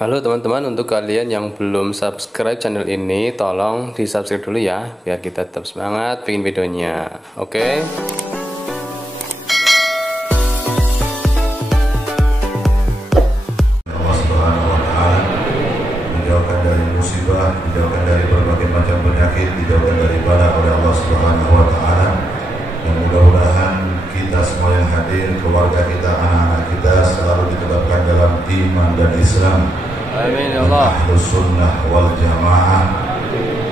Halo teman-teman, untuk kalian yang belum subscribe channel ini, tolong di subscribe dulu ya, biar kita tetap semangat bikin videonya. Oke? Allah Subhanahu wa Ta'ala menjauhkan dari musibah, dijauhkan dari berbagai macam penyakit, dijauhkan dari bala oleh Allah Subhanahu wa Ta'ala. Dan mudah-mudahan kita semua yang hadir, keluarga kita, anak-anak kita selalu ditegakkan dalam iman dan Islam. Amin ya Allah. Ahlus sunnah wal jamaah,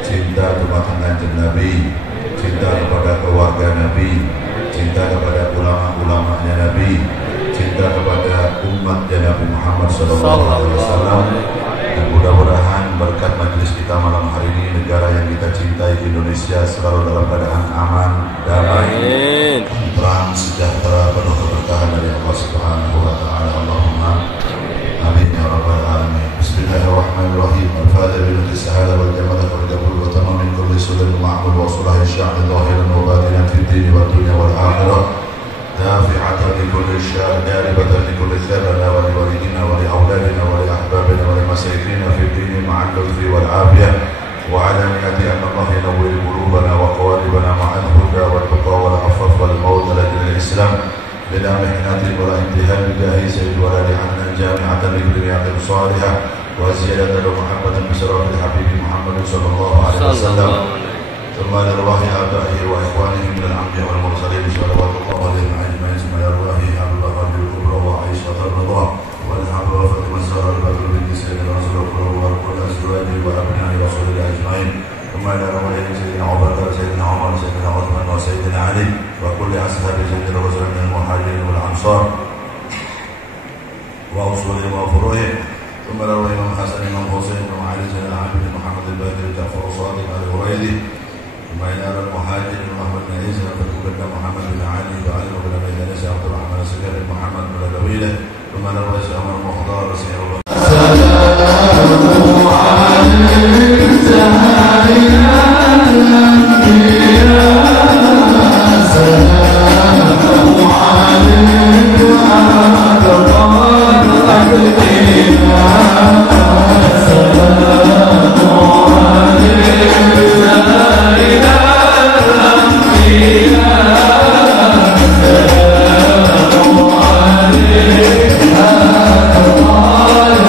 cinta kepada kanjeng Nabi, cinta kepada keluarga Nabi, cinta kepada ulama-ulamanya Nabi, cinta kepada umatnya Nabi Muhammad SAW. Dan mudah-mudahan berkat majelis kita malam hari ini, negara yang kita cintai Indonesia selalu dalam keadaan aman, damai, tentram, sejahtera, penuh keberkahan dari Allah Subhanahu wa Ta'ala. Allahumma amin ya rabbal alamin. Bismillahirrahmanirrahim. Al-Fatihah bil sa'adah wal jamalah wal qabul wa tamam min kulli sunnah ma'mul wa sulah sya'ni zahiran wa batinan fid din wad dunya wal akhirah. Dafi'atan li kulli syar, daribatan li kulli khair, wa li walidina wa li auladina wa li ahbabina wa li masaikina fid din ma'al lutfi wal afiyah. Wa 'ala niyyati anna Allah yanawwir qulubana wa qawalibana ma'al huda wal tuqa wal afaf wal maut ala dinil Islam. بلا محنة ولا انتهاء بجاه سيد ولد عنا جامعة للرياض الصالحة وزيادة محمد بشرف الحبيب محمد صلى الله عليه وسلم. ثم لأرواح آبائه وإخوانه من الأنبياء والمرسلين صلوات الله عليهم أجمعين. ثم لأرواح أبي بكر الكبرى وعائشة الرضا والحب وفاطمة الزهراء البدر بنت سيدنا رسول الله وكل أزواجه وأبناء رسول الله أجمعين. ثم إلى رواية سيدنا أبو بكر سيدنا عمر سيدنا عثمان وسيدنا علي وكل أصحاب سيدنا الرسول من المهاجرين والأنصار وأصولهم وفروعهم. ثم إلى رواية الإمام حسن الإمام حسين بن علي سيدنا العابد محمد الباقر جعفر الصادق علي هريدي. ثم إلى المهاجر محمد بن عيسى بن محمد بن علي وعلي بن أبي طالب عبد الرحمن السكر محمد بن الطويل. ثم إلى رواية عمر المختار سيدنا Allah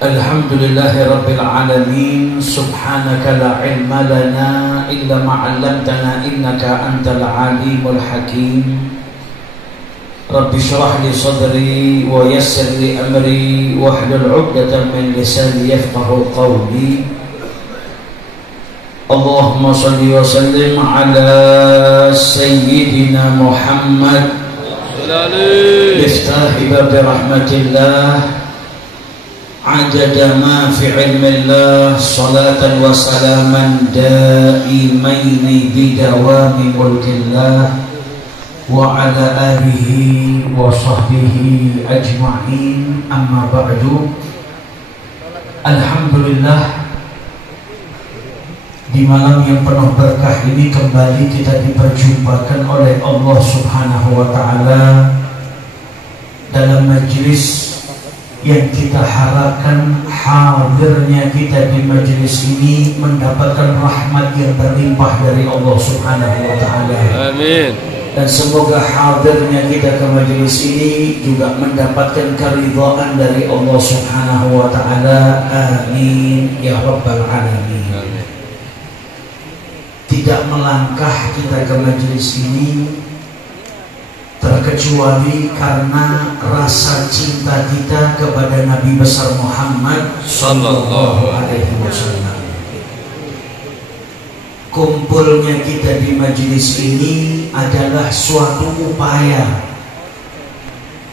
Alhamdulillahi Rabbil Alamin. Subhanaka la ilma lana إلا ما علمتنا إنك أنت العليم الحكيم رب اشرح لي صدري ويسر لي أمري واحلل عقدة من لساني يفقه قولي اللهم صل وسلم على سيدنا محمد مفتاح باب رحمة الله عدد ما في علم الله صلاة وسلاما دائمين بدوام ملك الله وعلى آله وصحبه أجمعين أما بعد Alhamdulillah, di malam yang penuh berkah ini kembali kita diperjumpakan oleh Allah Subhanahu wa Ta'ala dalam majlis yang kita harapkan hadirnya kita di majlis ini mendapatkan rahmat yang berlimpah dari Allah Subhanahu wa Ta'ala. Amin. Dan semoga hadirnya kita ke majlis ini juga mendapatkan keridhaan dari Allah Subhanahu wa Ta'ala. Amin ya rabbal alamin. Amin. Tidak melangkah kita ke majlis ini terkecuali karena rasa cinta kita kepada Nabi besar Muhammad sallallahu alaihi wasallam. Kumpulnya kita di majelis ini adalah suatu upaya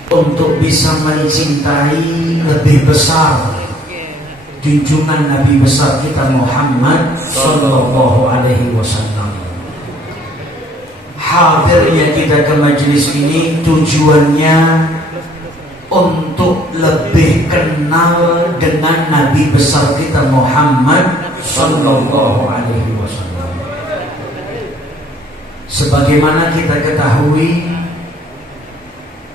untuk bisa mencintai lebih besar junjungan Nabi besar kita Muhammad sallallahu alaihi wasallam. Hadirnya kita ke majelis ini tujuannya untuk lebih kenal dengan Nabi besar kita Muhammad sallallahu alaihi wasallam. Sebagaimana kita ketahui,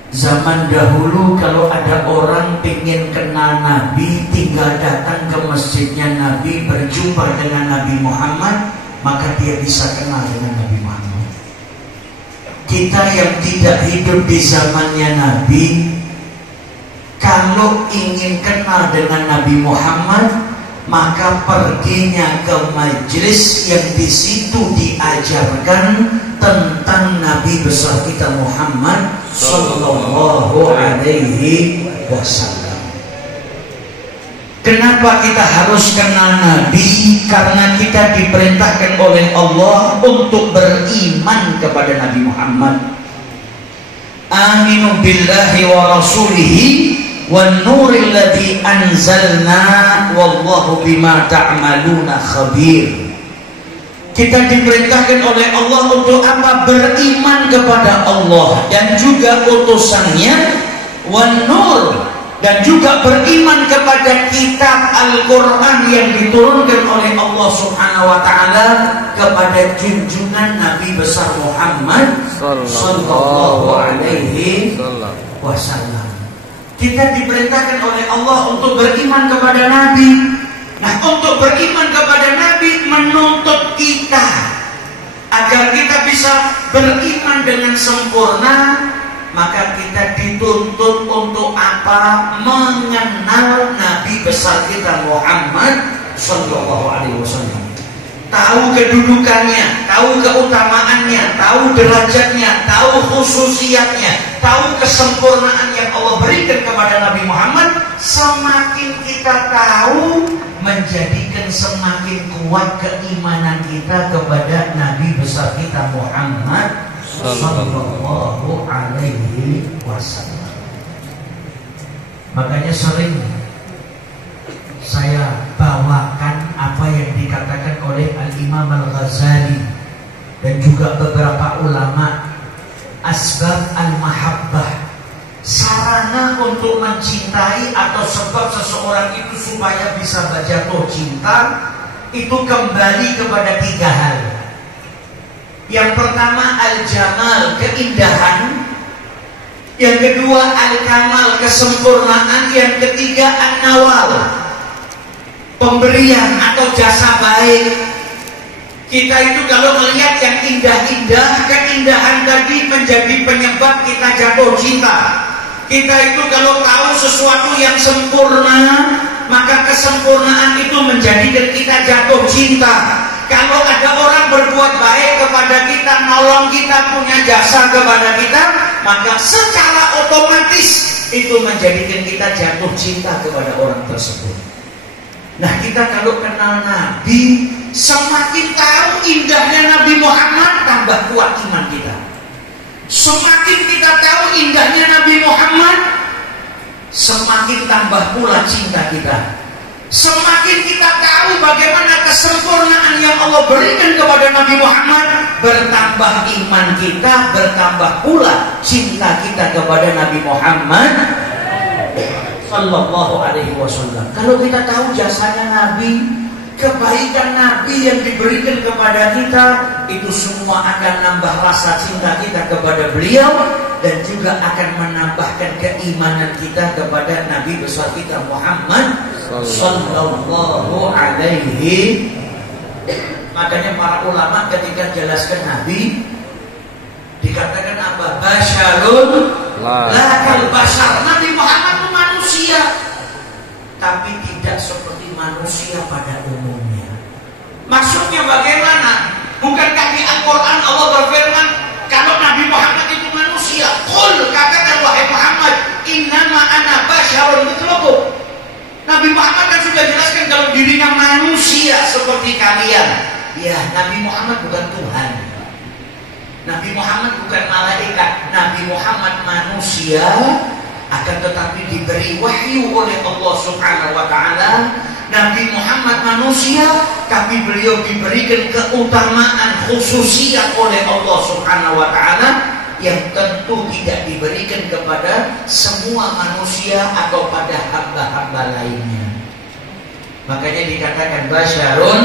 zaman dahulu kalau ada orang ingin kenal Nabi, tinggal datang ke masjidnya Nabi, berjumpa dengan Nabi Muhammad, maka dia bisa kenal dengan Nabi Muhammad. Kita yang tidak hidup di zamannya Nabi, kalau ingin kenal dengan Nabi Muhammad, maka perginya ke majelis yang di situ diajarkan tentang Nabi besar kita Muhammad sallallahu alaihi wasallam. Kenapa kita harus kenal Nabi? Karena kita diperintahkan oleh Allah untuk beriman kepada Nabi Muhammad. Aminu billahi wa rasulihi wan nuril ladzi anzalna wallahu bima ta'maluna khabir. Kita diperintahkan oleh Allah untuk apa? Beriman kepada Allah dan juga utusannya, wan nur, dan juga beriman kepada kitab Al-Quran yang diturunkan oleh Allah Subhanahu wa Ta'ala kepada junjungan Nabi besar Muhammad sallallahu alaihi wasallam. Kita diperintahkan oleh Allah untuk beriman kepada Nabi. Nah, untuk beriman kepada Nabi menuntut kita agar kita bisa beriman dengan sempurna. Maka kita dituntut untuk apa? Mengenal Nabi besar kita Muhammad sallallahu alaihi wasallam. Tahu kedudukannya, tahu keutamaannya, tahu derajatnya, tahu khususiatnya, tahu kesempurnaan yang Allah berikan kepada Nabi Muhammad. Semakin kita tahu, menjadikan semakin kuat keimanan kita kepada Nabi besar kita Muhammad sallallahu alaihi wasallam. Makanya sering saya bawakan apa yang dikatakan oleh Al-Imam Al-Ghazali dan juga beberapa ulama, asbab al-mahabbah, sarana untuk mencintai atau sebab seseorang itu supaya bisa jatuh cinta, itu kembali kepada tiga hal. Yang pertama al-jamal, keindahan. Yang kedua al-kamal, kesempurnaan. Yang ketiga an-nawal, pemberian atau jasa baik. Kita itu kalau melihat yang indah-indah, keindahan tadi menjadi penyebab kita jatuh cinta. Kita itu kalau tahu sesuatu yang sempurna, maka kesempurnaan itu menjadikan kita jatuh cinta. Kalau ada orang berbuat baik kepada kita, nolong kita, punya jasa kepada kita, maka secara otomatis itu menjadikan kita jatuh cinta kepada orang tersebut. Nah, kita kalau kenal Nabi, semakin tahu indahnya Nabi Muhammad, tambah kuat iman kita. Semakin kita tahu indahnya Nabi Muhammad, semakin tambah pula cinta kita. Semakin kita tahu bagaimana kesempurnaan yang Allah berikan kepada Nabi Muhammad, bertambah iman kita, bertambah pula cinta kita kepada Nabi Muhammad Sallallahu Alaihi Wasallam. Kalau kita tahu jasanya Nabi, kebaikan Nabi yang diberikan kepada kita, itu semua akan nambah rasa cinta kita kepada beliau, dan juga akan menambahkan keimanan kita kepada Nabi besar kita Muhammad Sallallahu Alaihi. Makanya para ulama ketika jelaskan Nabi, dikatakan apa? Basyarun lakal basyar. Nabi Muhammad itu manusia, tapi tidak seperti manusia pada umumnya. Maksudnya bagaimana? Bukankah di Al-Quran Allah berfirman kalau Nabi Muhammad itu manusia? Qul, katakan wahai Muhammad, innama ana basyarun mithlukum. Nabi Muhammad kan sudah jelaskan kalau dirinya manusia seperti kalian. Ya, Nabi Muhammad bukan Tuhan. Nabi Muhammad bukan malaikat. Nabi Muhammad manusia, akan tetapi diberi wahyu oleh Allah Subhanahu wa taala. Nabi Muhammad manusia, tapi beliau diberikan keutamaan khususiyat oleh Allah Subhanahu wa taala yang tentu tidak diberikan kepada semua manusia atau pada hamba-hamba lainnya. Makanya dikatakan basyarun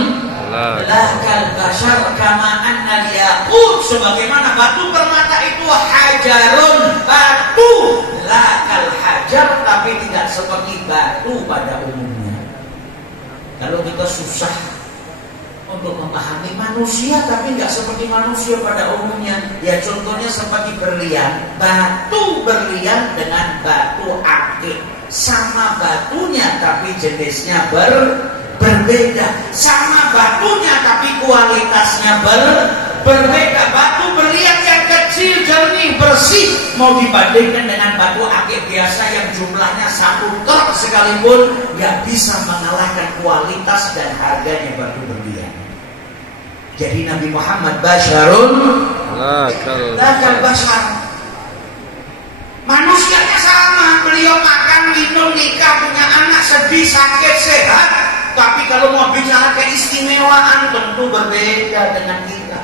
lakal basyar kama anna yaqut, sebagaimana batu permata itu hajarun, batu lakal hajar, tapi tidak seperti batu pada umumnya. Kalau kita susah untuk memahami manusia tapi nggak seperti manusia pada umumnya, ya contohnya seperti berlian, batu berlian dengan batu akik, sama batunya tapi jenisnya berbeda, sama batunya tapi kualitasnya berbeda. Batu berlian yang kecil, jernih, bersih mau dibandingkan dengan batu akik biasa yang jumlahnya 1 truk sekalipun nggak bisa mengalahkan kualitas dan harganya batu berlian. Jadi Nabi Muhammad basyarun lakal basyar. Manusianya sama, beliau makan, minum, nikah, punya anak, sedih, sakit, sehat. Tapi kalau mau bicara keistimewaan tentu berbeda dengan kita.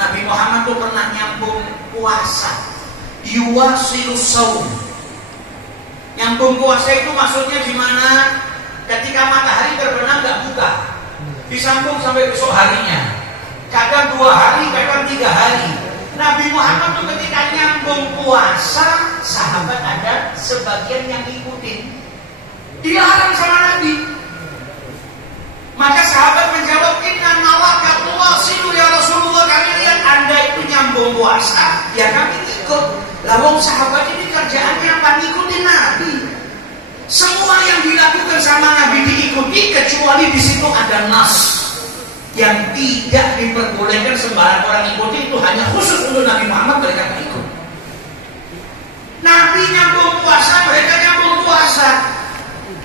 Nabi Muhammad tuh pernah nyambung puasa, yuwasilus shaum. Nyambung puasa itu maksudnya gimana? Ketika matahari terbenam nggak buka, disambung sampai besok harinya. Kadang 2 hari, kadang 3 hari. Nabi Muhammad tuh ketika nyambung puasa, sahabat ada sebagian yang ikutin. Dilarang sama Nabi. Maka sahabat menjawab, inna nawaka tuwasilu ya Rasulullah, kami lihat Anda itu nyambung puasa, ya kami ikut. Lawang sahabat ini kerjaannya apa? Ngikutin Nabi. Semua yang dilakukan sama Nabi diikuti, kecuali di situ ada nas yang tidak diperbolehkan sembarang orang ikuti, itu hanya khusus untuk Nabi Muhammad, mereka tidak ikut. Nabi nyambung puasa, mereka nyambung puasa.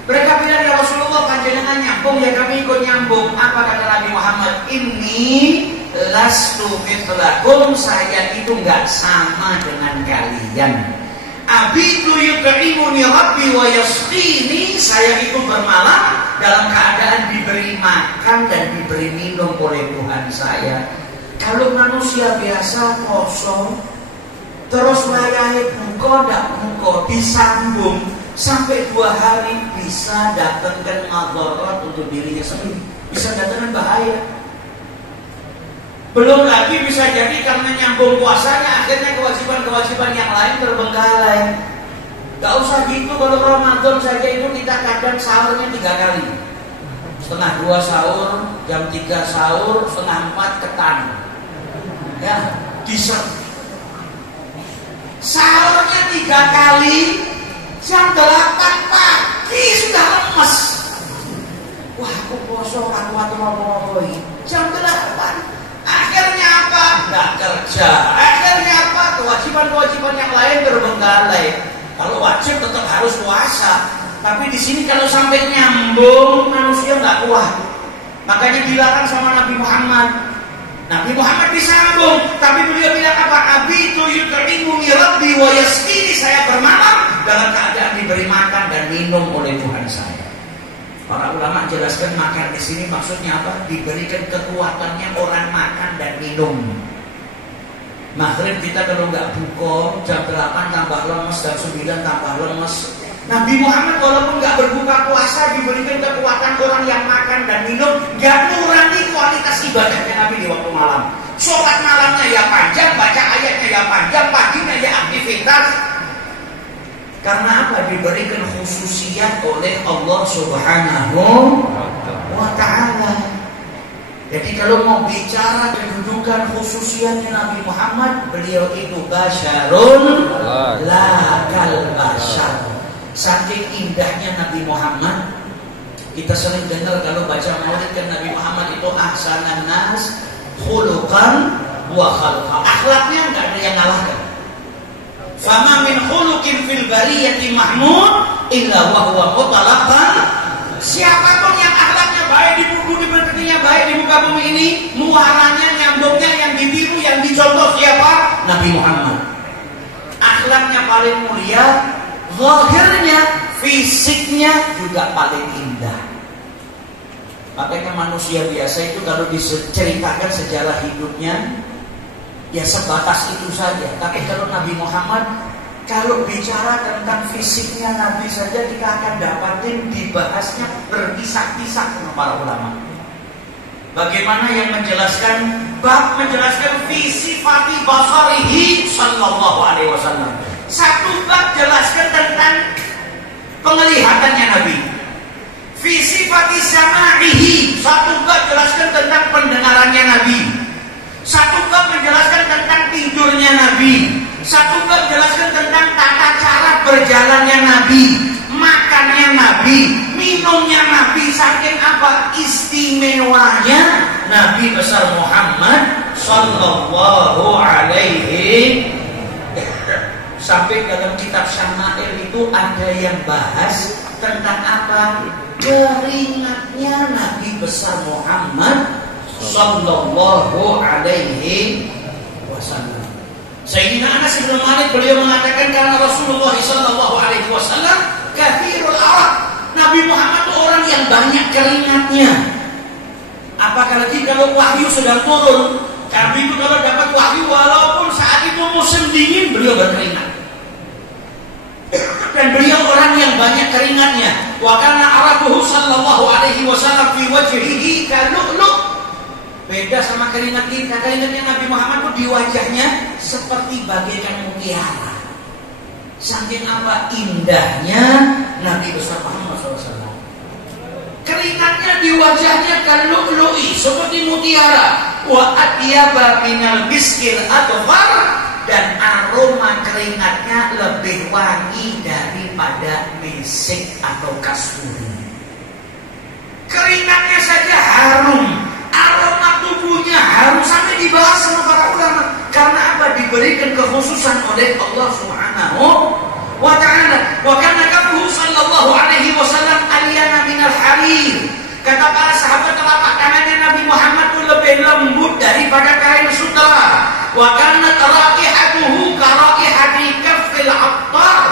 Mereka bilang, ya Rasulullah, panjenengan nyambung, ya kami ikut nyambung. Apa kata Nabi Muhammad? Ini lastu mitlakum, saya itu nggak sama dengan kalian. Abitu yut'imuni rabbi wa yasqini, saya itu bermalam dalam keadaan diberi makan dan diberi minum oleh Tuhan saya. Kalau manusia biasa kosong, terus layahi buka ndak buka, disambung sampai 2 hari, bisa datangkan madarat untuk dirinya sendiri, bisa datangkan bahaya. Belum lagi bisa jadi karena nyambung puasanya, akhirnya kewajiban-kewajiban yang lain terbengkalai. Gak usah gitu, kalau Ramadan saja itu kita kadang sahurnya 3 kali. Setengah 2 sahur, jam 3 sahur, setengah 4 ketan. Ya, dessert. Sahurnya 3 kali, jam 8 pagi sudah lemes. Wah, aku poso aku apa-apa. Jam 8. Akhirnya apa? Nggak kerja. Akhirnya apa? Kewajiban-kewajiban yang lain terbengkalai. Kalau wajib tetap harus puasa. Tapi di sini kalau sampai nyambung manusia nggak kuat. Makanya dilarang sama Nabi Muhammad. Nabi Muhammad disambung, tapi beliau bilang apa? Abitu yut'imuni rabbi wa yasqini, saya bermalam dalam keadaan diberi makan dan minum oleh Tuhan saya. Para ulama jelaskan makan di sini maksudnya apa? Diberikan kekuatannya orang makan dan minum. Maghrib kita kalau nggak buka jam 8 tambah lemes, jam 9 tambah lemes. Nabi Muhammad walaupun nggak berbuka puasa diberikan kekuatan orang yang makan dan minum, nggak mengurangi kualitas ibadahnya Nabi di waktu malam. Sholat malamnya ya panjang, baca ayatnya ya panjang, paginya ya aktivitas. Karena apa? Diberikan khususiyat oleh Allah Subhanahu wa Ta'ala. Jadi kalau mau bicara kedudukan khususiyatnya Nabi Muhammad, beliau itu basyarun la kal basyar. Saking indahnya Nabi Muhammad, kita sering dengar kalau baca maulid kan Nabi Muhammad itu ahsanan nas khuluqan wa khalqa. Akhlaknya enggak ada yang ngalahkan. Fama min khuluqin fil bariyati mahmud illa wa huwa mutalaqan. Siapapun yang akhlaknya baik di bumi berikutnya baik di muka bumi ini, muaranya nyambungnya yang ditiru yang dicontoh siapa? Nabi Muhammad. Akhlaknya paling mulia, zahirnya, fisiknya juga paling indah. Makanya manusia biasa itu kalau diceritakan sejarah hidupnya ya sebatas itu saja. Tapi kalau Nabi Muhammad, kalau bicara tentang fisiknya Nabi saja kita akan dapatin dibahasnya berpisah-pisah sama para ulama. Bagaimana yang menjelaskan bab menjelaskan visi fati basarihi sallallahu alaihi wasallam. Satu bab jelaskan tentang penglihatannya Nabi. Visi fati sama'ihi. Satu bab jelaskan tentang pendengarannya Nabi. Satu bab menjelaskan tentang tidurnya Nabi. Satu bab jelaskan tentang tata cara berjalannya Nabi, makannya Nabi, minumnya Nabi. Saking apa istimewanya Nabi besar Muhammad sallallahu alaihi. Sampai dalam kitab Syama'il itu ada yang bahas tentang apa? Keringatnya Nabi besar Muhammad sallallahu alaihi wasallam. Sayyidina Anas bin Malik beliau mengatakan karena Rasulullah sallallahu alaihi wasallam kathirul araq. Nabi Muhammad itu orang yang banyak keringatnya. Apalagi kalau wahyu sedang turun. Nabi itu kalau dapat wahyu walaupun saat itu musim dingin beliau berkeringat. Dan beliau orang yang banyak keringatnya. Wa kana araquhu sallallahu alaihi wasallam fi wajhihi kalu'lu'. Beda sama keringat kita. Keringatnya Nabi Muhammad itu di wajahnya seperti bagaikan mutiara. Saking apa indahnya Nabi besar Muhammad SAW. Keringatnya di wajahnya kalu'lu'i seperti mutiara. Wa atyaba minal biskil adfar. Dan aroma keringatnya lebih wangi daripada misik atau kasturi. Keringatnya saja harum, aroma tubuhnya harum, sampai dibahas sama para ulama. Karena apa? Diberikan kekhususan oleh Allah Subhanahu wa Ta'ala. Wa kana kafuhu sallallahu alaihi wasallam aliyana minal harir. Kata para sahabat, telapak tangannya Nabi Muhammad itu lebih lembut daripada kain sutra. Wa kanat raqihatuhu ka raqihati kaffil attar.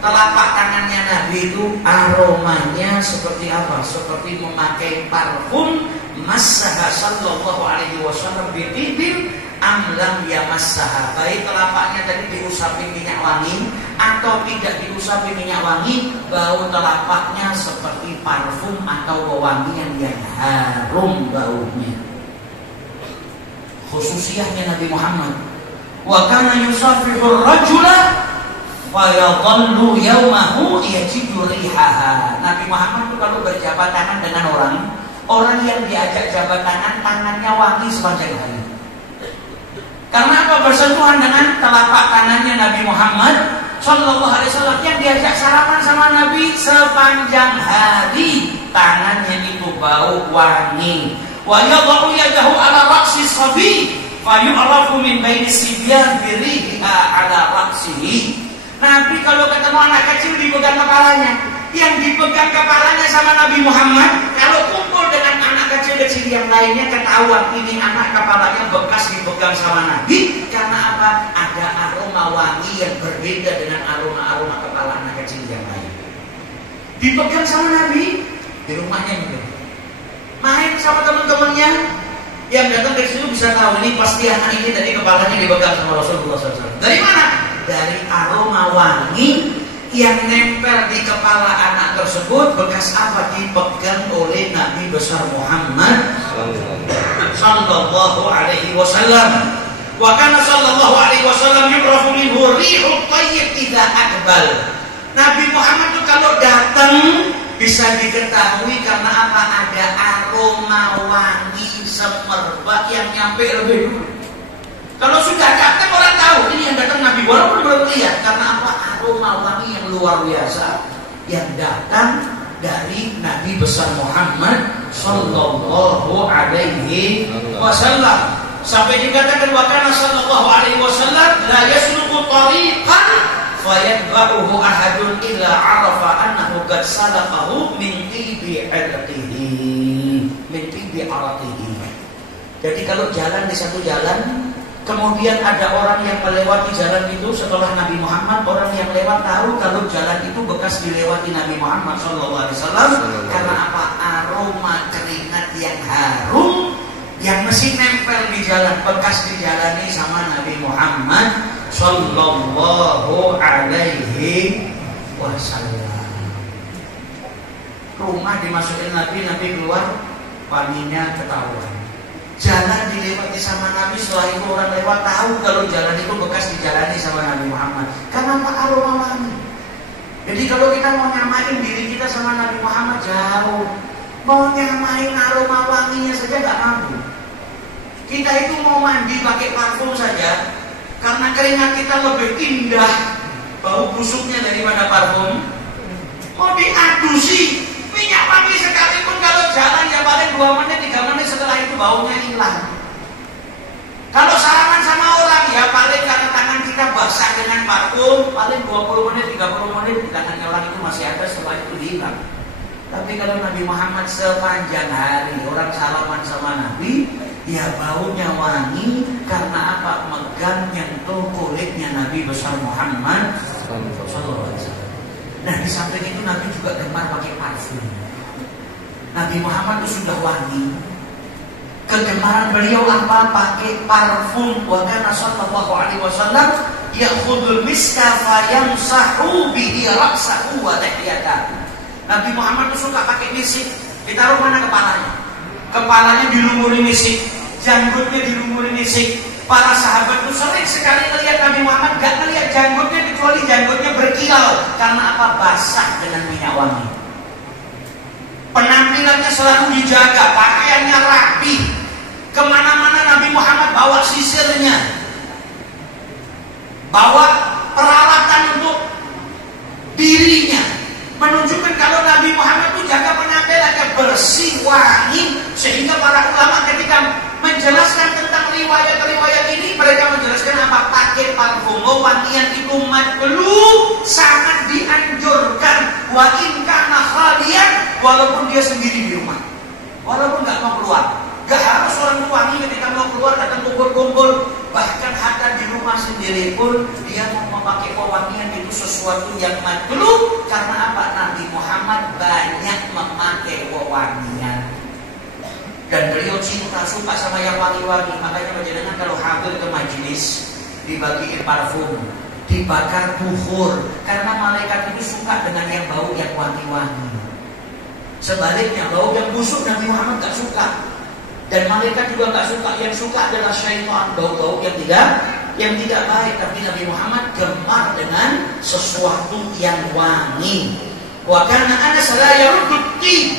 Telapak tangannya Nabi itu aromanya seperti apa? Seperti memakai parfum. Massaha sallallahu alaihi wasallam bitibin amlam yamassaha. Baik telapaknya tadi diusapi minyak wangi atau tidak diusapi minyak wangi, bau telapaknya seperti parfum atau wewangian yang harum baunya. Khususiyahnya Nabi Muhammad. Wa kana yusafihu ar-rajula wa yadhallu yawmahu yajidu rihaha. Nabi Muhammad itu kalau berjabat tangan dengan orang yang diajak jabat tangan, tangannya wangi sepanjang hari. Karena apa? Bersentuhan dengan telapak tangannya Nabi Muhammad sallallahu alaihi wasallam yang diajak sarapan sama Nabi sepanjang hari. tangannya itu bau wangi. Wa yadhu yadahu ala ra'si sabi fa yu'rafu min baini sibyan biriha ala ra'sihi. Nabi kalau ketemu anak kecil dipegang kepalanya. Yang dipegang kepalanya sama Nabi Muhammad, kalau kumpul dengan anak kecil-kecil yang lainnya ketahuan ini anak kepalanya bekas dipegang sama Nabi. Karena apa? Ada aroma wangi yang berbeda dengan aroma-aroma kepala anak kecil yang lain. Dipegang sama Nabi di rumahnya mungkin. Main sama teman-temannya yang datang ke situ bisa tahu ini pasti anak ini tadi kepalanya dipegang sama Rasulullah SAW. Dari mana? Dari aroma wangi yang nempel di kepala anak tersebut. Bekas apa? Dipegang oleh Nabi besar Muhammad sallallahu alaihi wasallam. Wa kana sallallahu alaihi wasallam yu'rafu minhu rihut thayyib idza aqbal. Nabi Muhammad itu kalau datang bisa diketahui karena apa? Ada aroma wangi semerbak yang nyampe lebih dulu. Kalau sudah datang orang tahu ini yang datang Nabi, walaupun belum lihat. Karena apa? Aroma wangi yang luar biasa yang datang dari Nabi besar Muhammad sallallahu alaihi wasallam. Sampai dikatakan wa kana sallallahu alaihi wasallam la yasluku tariqan fayatba'uhu ahadun illa arafa annahu qad salakahu min tibi aratihi min tibi aratihi. Jadi kalau jalan di satu jalan, kemudian ada orang yang melewati jalan itu setelah Nabi Muhammad, orang yang lewat tahu kalau jalan itu bekas dilewati Nabi Muhammad SAW. Karena apa? Aroma keringat yang harum yang mesti nempel di jalan, bekas dijalani sama Nabi Muhammad Sallallahu Alaihi Wasallam. Rumah dimasukin Nabi, Nabi keluar, wanginya ketahuan. Jalan dilewati sama Nabi, setelah itu orang lewat tahu kalau jalan itu bekas dijalani sama Nabi Muhammad. Karena apa? Aroma wangi. Jadi kalau kita mau nyamain diri kita sama Nabi Muhammad jauh, mau nyamain aroma wanginya saja nggak mampu. Kita itu mau mandi pakai parfum saja, karena keringat kita lebih indah bau busuknya daripada parfum. Mau diadusi minyak wangi sekalipun kalau jalan ya paling 2 menit 3 menit, setelah itu baunya hilang. Kalau salaman sama orang ya paling karena tangan kita basah dengan parfum, paling 20 menit 30 menit di tangannya orang itu masih ada, setelah itu hilang. Tapi kalau Nabi Muhammad sepanjang hari orang salaman sama Nabi, ya baunya wangi. Karena apa? Megang nyentuh kulitnya Nabi besar Muhammad sallallahu alaihi wasallam. Nah di samping itu Nabi juga gemar pakai parfum. Nabi Muhammad itu sudah wangi. Kegemaran beliau apa? Pakai parfum. Wa kana sallallahu alaihi wasallam ya'khudul miska fa yamsahu bihi ra'sahu wa lihyatahu. Nabi Muhammad itu suka pakai misik. Ditaruh mana kepalanya? Kepalanya dilumuri misik, janggutnya dilumuri misik. Para sahabat itu sering sekali melihat Nabi Muhammad gak melihat janggutnya kecuali janggutnya berkilau. Karena apa? Basah dengan minyak wangi. Penampilannya selalu dijaga, pakaiannya rapi. Kemana-mana Nabi Muhammad bawa sisirnya, bawa peralatan untuk dirinya, menunjukkan kalau Nabi Muhammad itu jaga penampilannya bersih, wangi. Sehingga para ulama ketika menjelaskan tentang riwayat-riwayat ini, mereka menjelaskan apa? Pakai parfum, wangian itu makruh, sangat dianjurkan. Wa in kana khalian, walaupun dia sendiri di rumah, walaupun nggak mau keluar. Gak harus orang wangi ketika mau keluar datang kumpul-kumpul. Bahkan hatta di rumah sendiri pun dia mau memakai pewangian itu sesuatu yang makruh. Karena apa? Nabi Muhammad banyak memakai pewangian dan beliau cinta, suka sama yang wangi-wangi. Makanya menjadikan kalau hadir ke majelis dibagiin parfum, dibakar bukhur. Karena malaikat itu suka dengan yang bau yang wangi-wangi. Sebaliknya bau yang busuk Nabi Muhammad gak suka. Dan malaikat juga tak suka. Yang suka adalah syaitan, bau-bau yang tidak baik. Tapi Nabi Muhammad gemar dengan sesuatu yang wangi. Wa kana Anas la yaruddu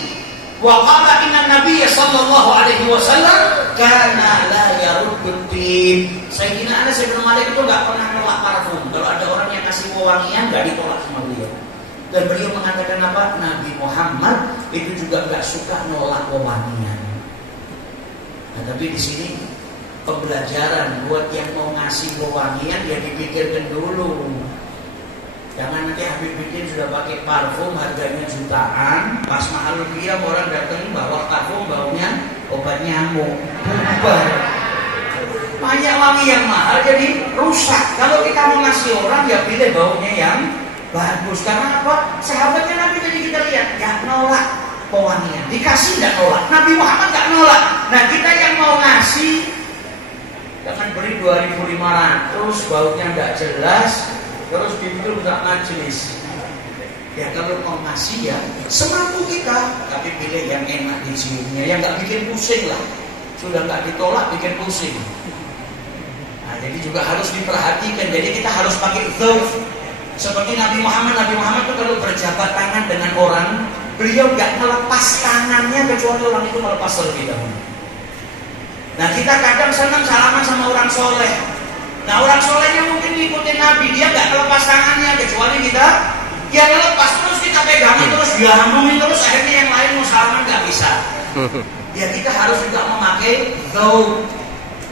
wa qala inna Nabiy sallallahu alaihi wasallam kana la yaruddu. Sayyidina Anas bin Malik itu enggak pernah nolak parfum. Kalau ada orang yang kasih pewangian enggak ditolak sama beliau. Dan beliau mengatakan apa? Nabi Muhammad itu juga nggak suka nolak wewangian. Nah, tapi di sini pembelajaran buat yang mau ngasih wewangian ya dipikirkan dulu. Jangan nanti Habib bikin sudah pakai parfum harganya jutaan, pas mahal dia orang datang bawa parfum baunya obat nyamuk. Banyak wangi yang mahal jadi rusak. Kalau kita mau ngasih orang ya pilih baunya yang bagus. Karena apa? Sahabatnya Nabi tadi kita lihat ya nolak pewangian, dikasih nggak nolak. Nabi Muhammad nggak nolak. Nah kita yang mau ngasih jangan beri 2.500 baunya nggak jelas. Terus dipikir nggak majelis. Ya kalau mau ngasih ya semampu kita, tapi pilih yang enak diciumnya, yang nggak bikin pusing lah. Sudah nggak ditolak bikin pusing. Nah jadi juga harus diperhatikan. Jadi kita harus pakai dzarf. Seperti Nabi Muhammad itu kalau berjabat tangan dengan orang, beliau nggak melepas tangannya kecuali orang itu melepas terlebih dahulu. Nah kita kadang senang salaman sama orang soleh. Nah orang solehnya mungkin ngikutin Nabi, dia nggak lepas tangannya kecuali kita yang lepas terus kita pegangin terus dia ngomongin terus akhirnya yang lain mau salaman nggak bisa. Ya kita harus juga memakai dzarf.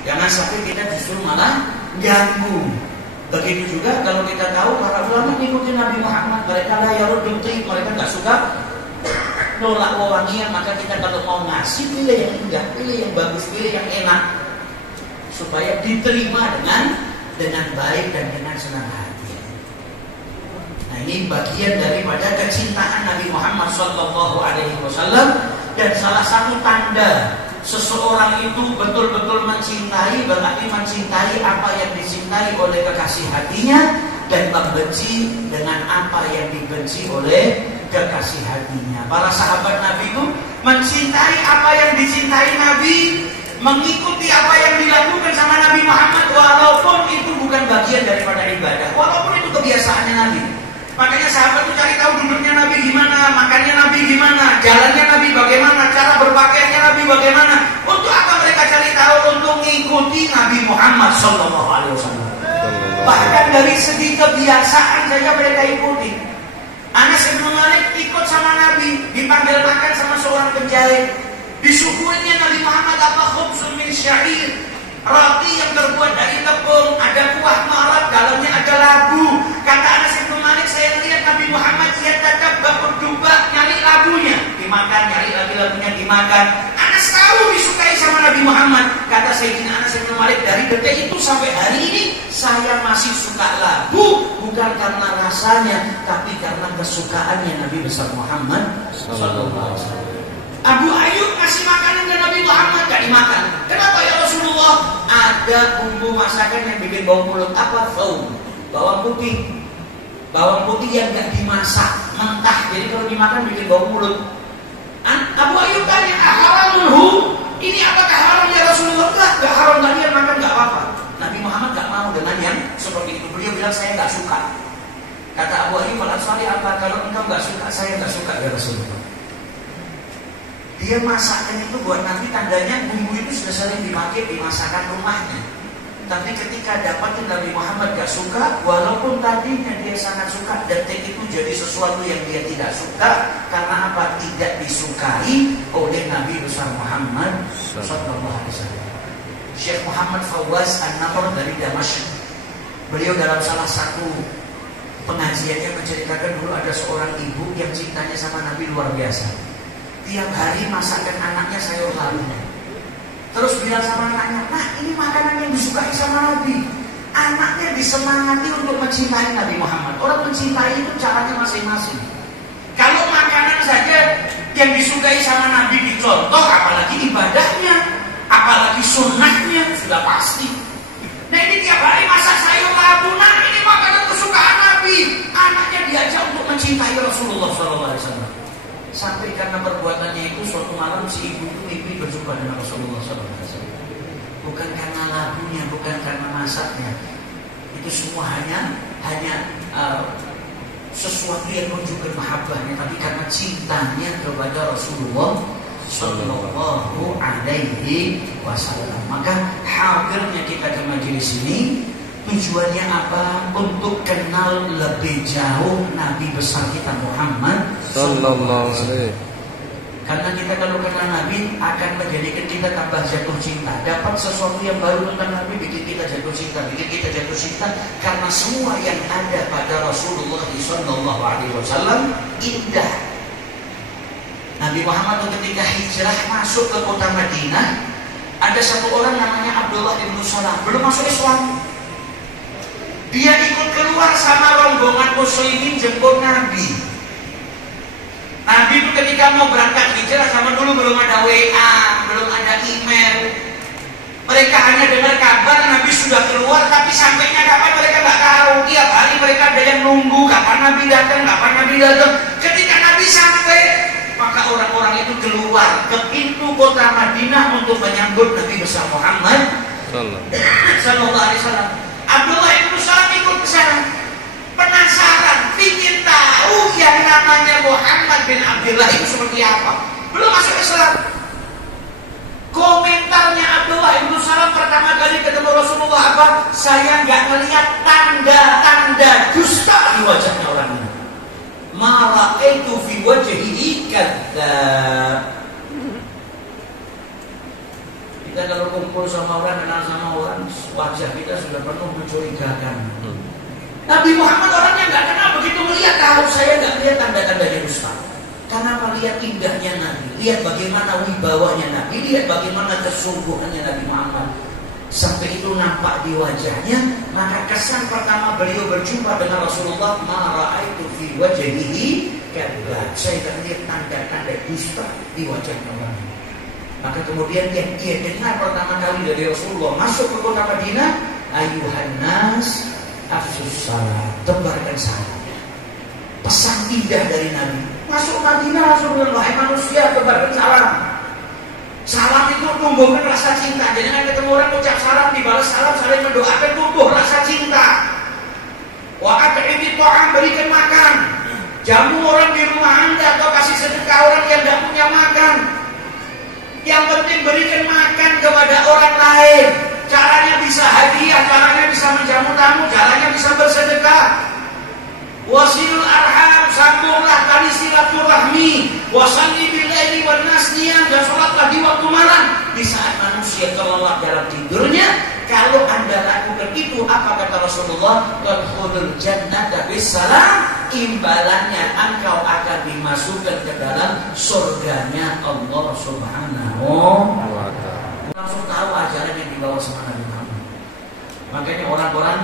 Jangan sampai kita justru malah ganggu. Begitu juga kalau kita tahu para ulama ngikutin Nabi Muhammad, mereka lah yarudul tib, mereka nggak suka nolak wewangian, maka kita kalau mau ngasih pilih yang indah, pilih yang bagus, pilih yang enak supaya diterima dengan baik dan dengan senang hati. Nah ini bagian daripada kecintaan Nabi Muhammad SAW, dan salah satu tanda seseorang itu betul-betul mencintai berarti mencintai apa yang dicintai oleh kekasih hatinya dan membenci dengan apa yang dibenci oleh kekasih hatinya. Para sahabat Nabi itu mencintai apa yang dicintai Nabi, mengikuti apa yang dilakukan sama Nabi Muhammad walaupun itu bukan bagian daripada ibadah, walaupun itu kebiasaannya Nabi. Makanya sahabat itu cari tahu duduknya Nabi gimana, makannya Nabi gimana, jalannya Nabi bagaimana, cara berpakaiannya Nabi bagaimana. Untuk apa mereka cari tahu? Untuk mengikuti Nabi Muhammad SAW. Bahkan dari segi kebiasaan saja mereka ikuti. Anas bin Malik ikut sama Nabi, dipanggil makan sama seorang penjahit. Disuguhinnya Nabi Muhammad apa? Khubzun min syair, roti yang terbuat dari tepung, ada kuah marab, dalamnya ada labu. Kata Anas bin Malik, saya lihat Nabi Muhammad dia tetap berdubak nyari labunya, dimakan, nyari lagi labunya dimakan. Anas tahu disukai sama Nabi Muhammad. Kata Sayyidina Anas bin Malik, dari detik itu sampai hari ini saya masih suka labu, bukan karena rasanya, tapi karena kesukaannya Nabi besar Muhammad sallallahu alaihi wasallam. Abu Ayyub kasih makanan ke Nabi Muhammad, gak dimakan. Kenapa ya Rasulullah? Ada bumbu masakan yang bikin bau mulut. Apa? Thaum, bawang putih. Bawang putih yang gak dimasak, mentah. Jadi kalau dimakan bikin bau mulut. Abu Ayyub tanya, halalun, ini apakah haram ya Rasulullah? Gak haram, tadi yang makan gak apa-apa. Nabi Muhammad gak mau dengan yang seperti itu. Beliau bilang, saya gak suka. Kata Abu Ayyub, apa? Kalau engkau gak suka, saya gak suka ya Rasulullah. Dia masakkan itu buat Nabi, tandanya bumbu itu sudah sering dipakai di masakan rumahnya. Tapi ketika dapatin Nabi Muhammad gak suka, walaupun tadinya dia sangat suka, detik itu jadi sesuatu yang dia tidak suka. Karena apa? Tidak disukai oleh Nabi besar Muhammad sallallahu alaihi wasallam. Syekh Muhammad Fawaz An-Namr dari Damaskus, beliau dalam salah satu pengajiannya menceritakan dulu ada seorang ibu yang cintanya sama Nabi luar biasa. Tiap hari masakan anaknya sayur labu. Terus bilang sama anaknya, nah ini makanan yang disukai sama Nabi. Anaknya disemangati untuk mencintai Nabi Muhammad. Orang mencintai itu caranya masing-masing. Kalau makanan saja yang disukai sama Nabi dicontoh, apalagi ibadahnya, apalagi sunnahnya, sudah pasti. Nah ini tiap hari masak sayur labu, nah ini makanan kesukaan Nabi. Anaknya diajak untuk mencintai Rasulullah SAW. Sampai karena perbuatannya itu suatu malam si ibu itu mimpi berjumpa dengan Rasulullah SAW. Bukan karena labunya, bukan karena masaknya. Itu semua hanya sesuatu yang menunjukkan mahabbahnya, tapi karena cintanya kepada Rasulullah Sallallahu Alaihi Wasallam. Maka hadirnya kita ke majelis ini tujuannya apa? Untuk kenal lebih jauh Nabi besar kita Muhammad Sallallahu Alaihi Wasallam. Karena kita kalau kenal Nabi akan menjadikan kita tambah jatuh cinta. Dapat sesuatu yang baru tentang Nabi bikin kita jatuh cinta, bikin kita jatuh cinta. Karena semua yang ada pada Rasulullah SAW indah. Nabi Muhammad ketika hijrah masuk ke kota Madinah, ada satu orang namanya Abdullah bin Salam, belum masuk Islam. Dia ikut keluar sama rombongan muslimin jemput Nabi. Nabi itu ketika mau berangkat hijrah, sama dulu belum ada WA, belum ada email. Mereka hanya dengar kabar Nabi sudah keluar, tapi sampainya kapan mereka nggak tahu. Tiap hari mereka ada yang nunggu kapan Nabi datang, kapan Nabi datang. Ketika Nabi sampai, maka orang-orang itu keluar ke pintu kota Madinah untuk menyambut Nabi besar Muhammad Sallallahu Alaihi Wasallam. Abdullah bin Salam ikut ke sana, penasaran, ingin tahu yang namanya Muhammad bin Abdullah itu seperti apa. Belum masuk Islam. Komentarnya Abdullah bin Salam pertama kali ketemu Rasulullah apa? Saya nggak melihat tanda-tanda dusta di wajahnya orang ini. Ma ra'aitu fi wajhihi kadzdzab. Kita kalau kumpul sama orang, kenal sama orang, wajah kita sudah penuh mencurigakan. Nabi Muhammad orangnya nggak kenal, begitu melihat tahu saya nggak lihat tanda-tandanya dusta. Karena melihat indahnya Nabi, lihat bagaimana wibawanya Nabi, lihat bagaimana kesungguhannya Nabi Muhammad. Sampai itu nampak di wajahnya, maka kesan pertama beliau berjumpa dengan Rasulullah, ma ra'aitu fi wajhihi kadzdzab. Saya tak lihat tanda-tanda dusta di wajahnya orang. Maka kemudian yang dia dengar pertama kali dari Rasulullah masuk ke kota Madinah, ayuhan nas afsus salam, tebarkan salam. Pesan indah dari Nabi. Masuk Madinah langsung bilang, wahai manusia, tebarkan salam. Salam itu tumbuhkan rasa cinta. Jadi kan ketemu orang ucap salam, dibalas salam, saling mendoakan, tumbuh rasa cinta. Wa at'imi ta'am, berikan makan. Jamu orang di rumah Anda atau kasih sedekah orang yang tidak punya makan. Yang penting berikan makan kepada orang lain. Caranya bisa hadiah, caranya bisa menjamu tamu, caranya bisa bersedekah. Wasilul arham, sambunglah tali silaturahmi. Wasalli billaili wan nas niyam, dan sholatlah di waktu malam. Di saat manusia terlelap dalam tidurnya, kalau Anda lakukan itu, apa kata Rasulullah? Tadkhulul jannata bisalam. Imbalannya engkau akan dimasukkan ke dalam surganya Allah Subhanahu wa ta'ala. Langsung tahu ajaran yang dibawa sama Nabi Muhammad. Makanya orang-orang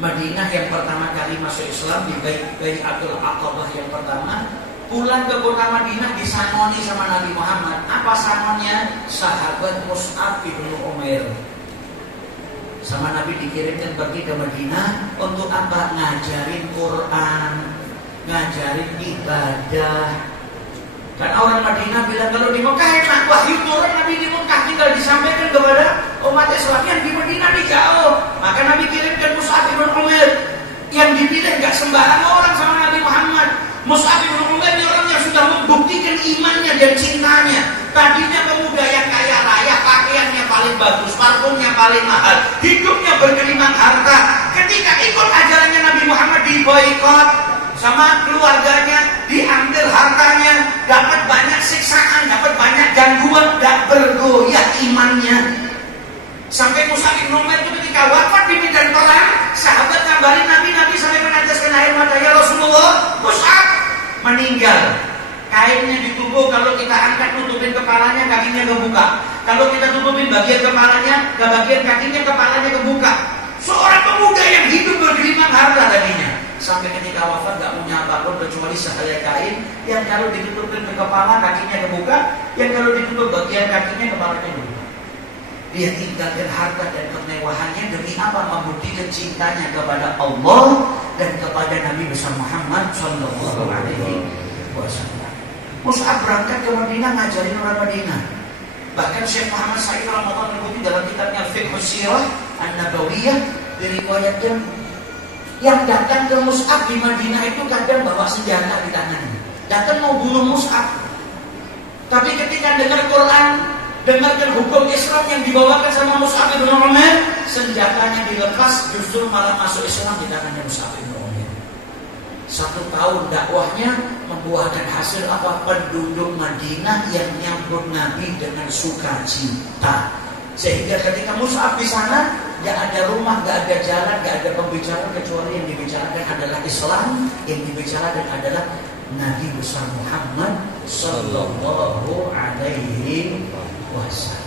Madinah yang pertama kali masuk Islam di Bai'atul Aqabah yang pertama, pulang ke kota Madinah disanoni sama Nabi Muhammad. Apa sanonnya? Sahabat Mus'ab bin Umair. Sama Nabi dikirimkan pergi ke Madinah untuk apa? Ngajarin Quran, ngajarin ibadah. Kan orang Madinah bilang kalau di Mekah enak, wahyu turun Nabi di Mekah tinggal disampaikan kepada umat Islam. Yang di Madinah dijauh. Maka Nabi kirimkan Mus'ab bin Umair. Yang dipilih gak sembarang orang sama Nabi Muhammad. Mus'ab bin Umair ini orang yang sudah membuktikan imannya dan cintanya. Tadinya pemuda yang kaya raya, pakaiannya paling bagus, parfumnya paling mahal, hidupnya bergelimang harta. Ketika ikut ajarannya Nabi Muhammad diboikot sama keluarganya, diambil hartanya, dapat banyak siksaan, dapat banyak gangguan, gak bergoyah imannya. Sampai Mus'ab bin Umair itu ketika wafat di medan perang, sahabat kabarin Nabi sampai meneteskan air mata, ya Rasulullah, Mus'ab meninggal. Kainnya ditutup, kalau kita angkat tutupin kepalanya, kakinya kebuka. Kalau kita tutupin bagian kepalanya, ke bagian kakinya, kepalanya kebuka. Seorang pemuda yang hidup bergelimang harta tadinya. Sampai ketika wafat gak punya apapun kecuali sehelai kain yang kalau ditutupin ke kepala, kakinya kebuka. Yang kalau ditutup bagian kakinya, kepalanya kebuka. Dia tinggalkan harta dan kemewahannya demi apa? Membuktikan cintanya kepada Allah dan kepada Nabi besar Muhammad Sallallahu Alaihi Wasallam. Mus'ab berangkat ke Madinah ngajarin orang Madinah. Bahkan Syekh Muhammad Sa'id Ramadan menyebut dalam kitabnya Fiqhus Sirah An-Nabawiyah, diriwayatkan yang datang ke Mus'ab di Madinah itu kadang bawa senjata di tangannya. Datang mau bunuh Mus'ab. Tapi ketika dengar Quran, dengarkan hukum Islam yang dibawakan sama Mus'ab bin Umair, senjatanya dilepas, justru malah masuk Islam di tangannya Mus'ab bin Umair. 1 tahun dakwahnya membuahkan hasil apa? Penduduk Madinah yang menyambut Nabi dengan sukacita. Sehingga ketika Mus'ab di sana, gak ada rumah, gak ada jalan, gak ada pembicaraan kecuali yang dibicarakan adalah Islam, yang dibicarakan adalah Nabi besar Muhammad Sallallahu Alaihi Wasallam.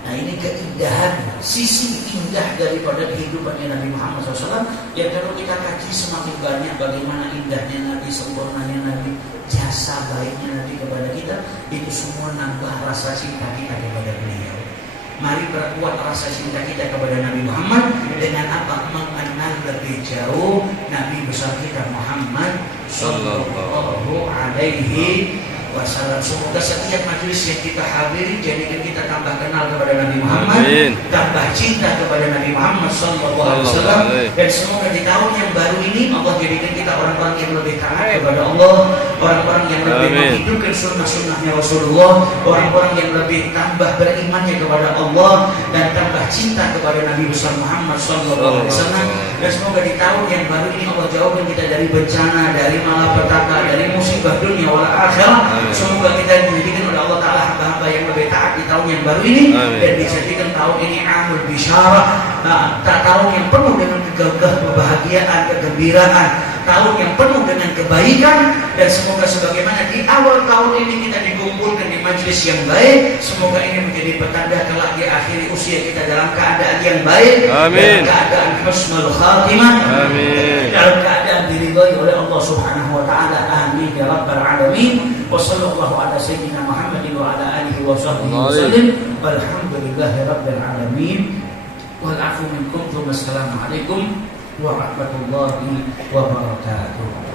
Nah, ini keindahan, sisi indah daripada kehidupannya Nabi Muhammad SAW. Yang kalau kita kaji semakin banyak bagaimana indahnya Nabi, sempurnanya Nabi, jasa baiknya Nabi kepada kita, itu semua nambah rasa cinta kita kepada beliau. Mari perkuat rasa cinta kita kepada Nabi Muhammad dengan apa? Mengenal lebih jauh Nabi besar kita Muhammad Sallallahu Alaihi Wasallam. Semoga setiap majelis yang kita hadiri jadikan kita tambah kenal kepada Nabi Muhammad, tambah cinta kepada Nabi Muhammad Sallallahu Alaihi Wasallam, dan semoga di tahun yang baru ini Allah jadikan kita orang-orang yang lebih taat kepada Allah, orang-orang yang lebih menghidupkan sunnah-sunnahnya Rasulullah, orang-orang yang lebih tambah berimannya kepada Allah dan tambah cinta kepada Nabi besar Muhammad Sallallahu Alaihi Wasallam. Dan semoga di tahun yang baru ini Allah jauhkan kita dari bencana, dari malapetaka, dari musibah dunia wal akhirah. Semoga kita dijadikan oleh Allah Ta'ala hamba-hamba yang lebih taat di tahun yang baru ini. Dan dijadikan tahun ini amul bisyarah, tahun yang penuh dengan kebahagiaan, kegembiraan, tahun yang penuh dengan kebaikan. Dan semoga sebagaimana di awal tahun ini kita dikumpulkan di majelis yang baik, semoga ini menjadi petanda kelak di akhir usia kita dalam keadaan yang baik, dalam keadaan husnul khatimah, dalam keadaan diridhai oleh Allah Subhanahu wa Ta'ala. Amin ya rabbal alamin. Wassallallahu ala sayyidina Muhammadin wa ala alihi wa sahbihi wasallam. Walhamdulillahi rabbil alamin. Wal afu minkum. Wassalamualaikum warahmatullahi wabarakatuh.